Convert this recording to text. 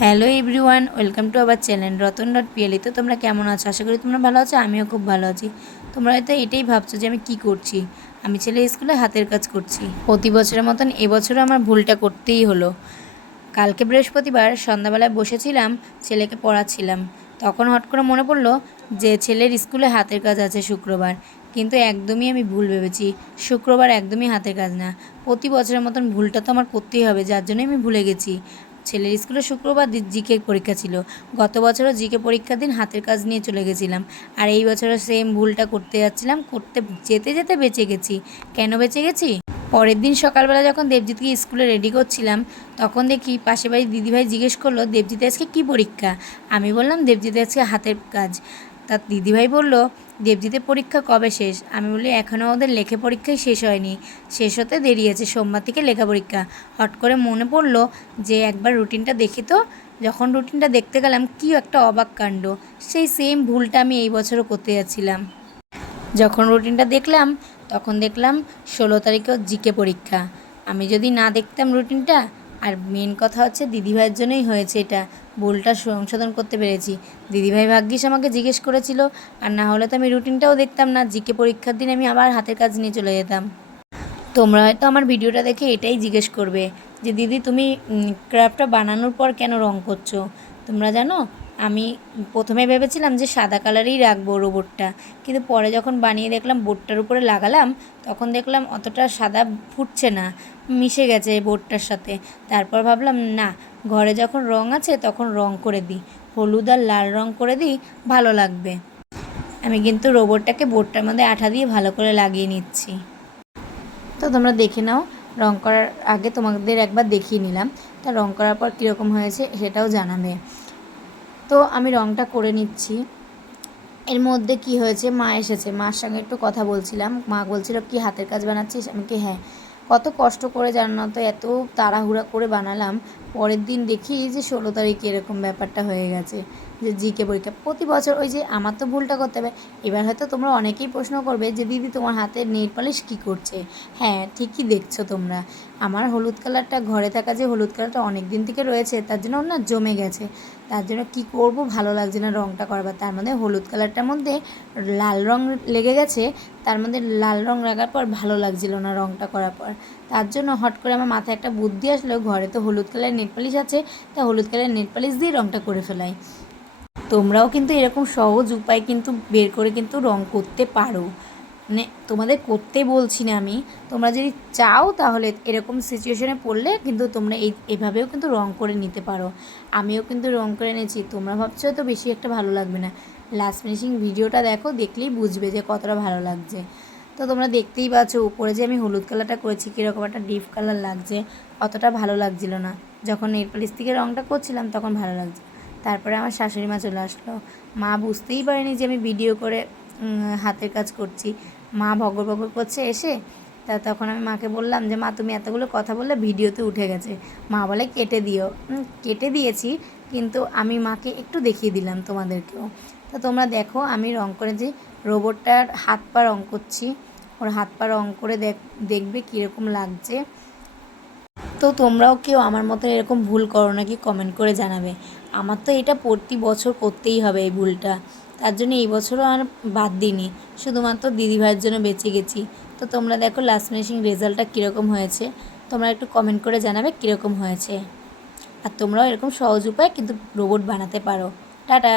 Hello everyone, welcome to our channel রতন.pl। তো তোমরা কেমন আছো? আশা করি তোমরা ভালো আছো। আমিও খুব ভালো আছি। তোমরা হয়তো এটাই ভাবছো যে আমি কি করছি। আমি ছেলে স্কুলে হাতের কাজ করছি। প্রতি বছরের মতন এবছরও আমার ভুলটা করতেই হলো। কালকে বৃহস্পতিবার সন্ধ্যাবেলায় বসেছিলাম, ছেলেকে পড়াচ্ছিলাম। তখন হট করে মনে পড়লো যে ছেলের স্কুলে হাতের কাজ আছে শুক্রবার। কিন্তু একদমই আমি ভুল ভেবেছি। শুক্রবার একদমই হাতের কাজ না। প্রতি বছরের মতন ভুলটা তো আমার করতেই হবে, যার জন্যই আমি ভুলে গেছি। ছেলের স্কুলে শুক্রবার জিকে পরীক্ষা ছিল। গত বছরও জিকে পরীক্ষার দিন হাতের কাজ নিয়ে চলে গেছিলাম। আর এই বছরও সেম ভুলটা করতে যাচ্ছিলাম, করতে যেতে যেতে বেঁচে গেছি। কেন বেঁচে গেছি? পরের দিন সকালবেলা যখন দেবজিৎকে স্কুলে রেডি করছিলাম, তখন দেখি পাশে বাড়ির দিদিভাই জিজ্ঞেস করলো, দেবজিৎ আজকে কী পরীক্ষা? আমি বললাম দেবজিৎ আজকে হাতের কাজ। তার দিদিভাই বলল, দেবজিতের পরীক্ষা কবে শেষ? আমি বলি এখনও ওদের লেখে পরীক্ষাই শেষ হয়নি, শেষ হতে দেরি আছে, সোমবার থেকে লেখা পরীক্ষা। হট করে মনে পড়লো যে একবার রুটিনটা দেখি তো। যখন রুটিনটা দেখতে গেলাম, কী একটা অবাক কাণ্ড! সেই সেম ভুলটা আমি এই বছরও করতে যাচ্ছিলাম। যখন রুটিনটা দেখলাম, তখন দেখলাম 16 তারিখেও জিকে পরীক্ষা। আমি যদি না দেখতাম রুটিনটা, আর মেন কথা হচ্ছে দিদিভাইয়ের জন্যই হয়েছে এটা, ভুলটা সংশোধন করতে পেরেছি। দিদিভাই ভাগ্যিস আমাকে জিজ্ঞেস করেছিল, আর না হলে তো আমি রুটিনটাও দেখতাম না। জিকে পরীক্ষার দিন আমি আবার হাতের কাজ নিয়ে চলে যেতাম। তোমরা হয়তো আমার ভিডিওটা দেখে এটাই জিজ্ঞেস করবে যে দিদি তুমি ক্রাফটটা বানানোর পর কেন রং করছো? তোমরা জানো, আমি প্রথমে ভেবেছিলাম যে সাদা কালারেই রাখবো রোবটটা, কিন্তু পরে যখন বানিয়ে দেখলাম বোর্ডটার উপরে লাগালাম, তখন দেখলাম অতটা সাদা ফুটছে না, মিশে গেছে বোর্ডটার সাথে। তারপর ভাবলাম না, ঘরে যখন রং আছে তখন রং করে দিই, হলুদ আর লাল রং করে দিই, ভালো লাগবে। আমি কিন্তু রোবটটাকে বোর্ডটার মধ্যে আঠা দিয়ে ভালো করে লাগিয়ে নিচ্ছি। তো তোমরা দেখে নাও, রং করার আগে তোমাদের একবার দেখিয়ে নিলাম। তা রং করার পর কীরকম হয়েছে সেটাও জানাবে। তো আমি রংটা করে নিচ্ছি। এর মধ্যে কি হয়েছে, মা এসেছে, মার সঙ্গে একটু কথা বলছিলাম। মা বলছিল কি হাতের কাজ বানাচ্ছিস? আমি কি হ্যাঁ। কত কষ্ট করে জানো না তো, এত তাড়াহুড়া করে বানালাম। পরের দিন দেখি যে 16 তারিখে এরকম ব্যাপারটা হয়ে গেছে, যে জিকে পরীক্ষা। প্রতি বছর ওই যে আমার তো ভুলটা করতে হবে। এবার হয়তো তোমরা অনেকেই প্রশ্ন করবে যে দিদি তোমার হাতের নেল পালিশ কী করছে? হ্যাঁ, ঠিকই দেখছো তোমরা। আমার হলুদ কালারটা ঘরে থাকা, যে হলুদ কালারটা অনেক দিন থেকে রয়েছে, তার জন্য না জমে গেছে। তার জন্য কী করব, ভালো লাগছে না রঙটা করবার। তার মধ্যে হলুদ কালারটার মধ্যে লাল রং লেগে গেছে। তার মধ্যে লাল রং লাগার পর ভালো লাগছিল না রঙটা করার পর। তার জন্য হট করে আমার মাথায় একটা বুদ্ধি আসলো, ঘরে তো হলুদ কালারের নেল পালিশ আছে, তা হলুদ কালারের নেল পালিশ দিয়ে রঙটা করে ফেলাই। তোমরাও কিন্তু এরকম সহজ উপায় কিন্তু বের করে কিন্তু রং করতে পারো। মানে তোমাদের করতে বলছি না আমি, তোমরা যদি চাও তাহলে এরকম সিচুয়েশনে পড়লে কিন্তু তোমরা এভাবেও কিন্তু রং করে নিতে পারো। আমিও কিন্তু রং করে নিয়েছি। তোমরা ভাবছো তো বেশি একটা ভালো লাগবে না, লাস্ট ফিনিশিং ভিডিওটা দেখো, দেখলেই বুঝবে যে কতটা ভালো লাগছে। তো তোমরা দেখতেই পাচ্ছ উপরে যে আমি হলুদ কালারটা করেছি, কীরকম একটা ডিপ কালার লাগছে, অতটা ভালো লাগছিল না। যখন নেল পালিশ থেকে রংটা করছিলাম তখন ভালো লাগছে। তারপরে আমার শাশুড়ি মা চলে আসলো। মা বুঝতেই পারেনি যে আমি ভিডিও করে হাতের কাজ করছি। মা ভগর ভগর করছে এসে। তখন আমি মাকে বললাম যে মা তুমি এতগুলো কথা বললে ভিডিওতে উঠে গেছে। মা বলে কেটে দিও। কেটে দিয়েছি, কিন্তু আমি মাকে একটু দেখিয়ে দিলাম তোমাদেরকেও। তো তোমরা দেখো আমি রং করেছি, রোবটটার হাত পা রং করছি। ওর হাত পা রং করে দেখবে কীরকম লাগছে। তো তোমরাও কেউ আমার মতো এরকম ভুল করো নাকি কমেন্ট করে জানাবে। আমার তো এটা প্রতি বছর করতেই হবে এই ভুলটা, তার জন্য এই বছরও আর বাদ দিইনি, শুধুমাত্র দিদিভাইয়ের জন্য বেঁচে গেছি। তো তোমরা দেখো লাস্ট ফিনিশিং রেজাল্টটা কীরকম হয়েছে, তোমরা একটু কমেন্ট করে জানাবে কীরকম হয়েছে। আর তোমরাও এরকম সহজ উপায় কিন্তু রোবট বানাতে পারো। টাটা।